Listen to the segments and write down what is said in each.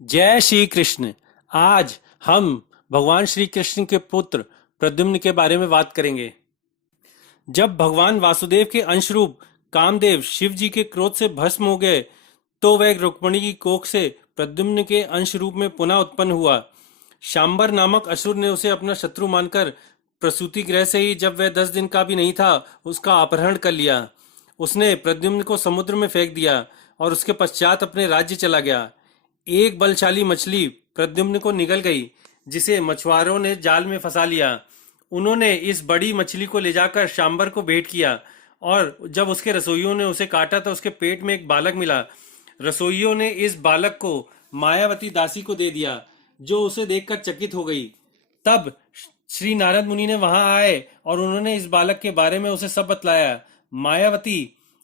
जय श्री कृष्ण। आज हम भगवान श्री कृष्ण के पुत्र प्रद्युम्न के बारे में बात करेंगे। जब भगवान वासुदेव के अंश रूप कामदेव शिव जी के क्रोध से भस्म हो गए तो वह रुक्मिणी की कोख से प्रद्युम्न के अंश रूप में पुनः उत्पन्न हुआ। शांबर नामक असुर ने उसे अपना शत्रु मानकर प्रसूति गृह से ही जब वह 10 दिन का भी नहीं था उसका अपहरण कर लिया। उसने प्रद्युम्न को समुद्र में फेंक दिया और उसके पश्चात अपने राज्य चला गया। एक बलशाली मछली प्रद्युम्न को निगल गई जिसे मछुआरों ने जाल में फंसा लिया। उन्होंने इस बड़ी मछली को ले जाकर शांबर को भेंट किया और जब उसके रसोइयों ने उसे काटा तो उसके पेट में एक बालक मिला। रसोइयों ने इस बालक को मायावती दासी को दे दिया जो उसे देखकर चकित हो गई। तब श्री नारद मुनि ने वहां आए और उन्होंने इस बालक के बारे में उसे सब बतलाया। मायावती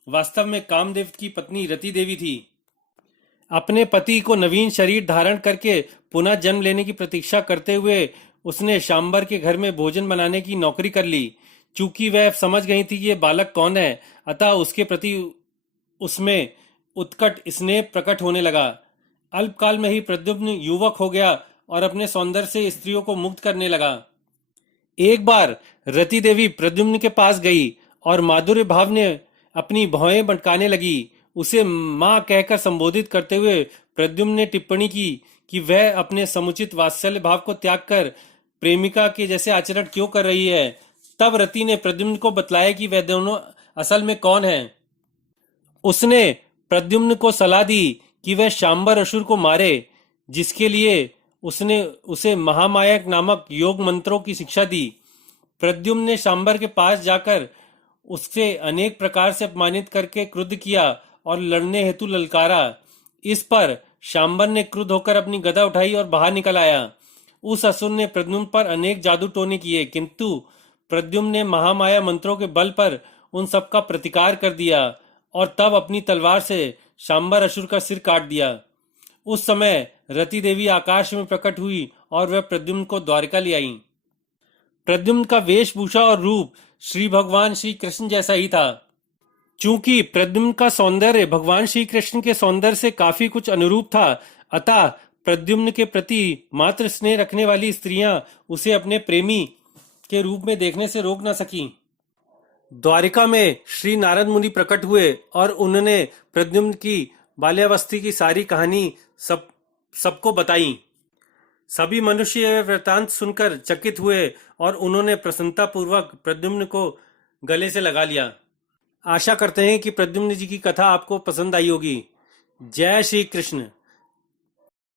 वास्तव में कामदेव की पत्नी रति देवी थी। अपने पति को नवीन शरीर धारण करके पुनः जन्म लेने की प्रतीक्षा करते हुए उसने शांबर के घर में भोजन बनाने की नौकरी कर ली। चूंकि वह समझ गई थी कि यह बालक कौन है, अतः उसके प्रति उसमें उत्कट स्नेह प्रकट होने लगा। अल्पकाल में ही प्रद्युम्न युवक हो गया और अपने सौंदर्य से स्त्रियों को मुग्ध करने लगा। एक बार रति देवी प्रद्युम्न के पास गई और माधुर्य भाव ने अपनी भौहें भटकाने लगी। उसे मां कहकर संबोधित करते हुए प्रद्युम्न ने टिप्पणी की कि वह अपने समुचित वात्सल्य भाव को त्याग कर प्रेमिका के जैसे आचरण क्यों कर रही है। तब रति ने प्रद्युम्न को बतलाया कि वह दोनों असल में कौन है। उसने प्रद्युम्न को सलाह दी कि वह शांबर असुर को मारे, जिसके लिए उसने उसे महामायक नामक योग मंत्रों की शिक्षा दी। प्रद्युम्न ने शांबर के पास जाकर उससे अनेक प्रकार से अपमानित करके क्रुद्ध किया और लड़ने हेतु ललकारा। इस पर शांबर ने क्रुद्ध होकर अपनी गदा उठाई और बाहर निकल आया। उस असुर ने प्रद्युम्न पर अनेक जादू टोने किए, किंतु प्रद्युम्न ने महामाया मंत्रों के बल पर उन सब का प्रतिकार कर दिया और तब अपनी तलवार से शांबर असुर का सिर काट दिया। उस समय रति देवी आकाश में प्रकट हुई और वह प्रद्युम्न को द्वारिका ले आई। प्रद्युम्न का वेशभूषा और रूप श्री भगवान श्री कृष्ण जैसा ही था। चूंकि प्रद्युम्न का सौंदर्य भगवान श्री कृष्ण के सौंदर्य से काफी कुछ अनुरूप था, अतः प्रद्युम्न के प्रति मात्र स्नेह रखने वाली स्त्रियां उसे अपने प्रेमी के रूप में देखने से रोक न सकी। द्वारिका में श्री नारद मुनि प्रकट हुए और उन्होंने प्रद्युम्न की बाल्यावस्था की सारी कहानी सबको बताई। सभी मनुष्य यह वृतांत सुनकर चकित हुए और उन्होंने प्रसन्नता पूर्वक प्रद्युम्न को गले से लगा लिया। आशा करते हैं कि प्रद्युम्न जी की कथा आपको पसंद आई होगी। जय श्री कृष्ण।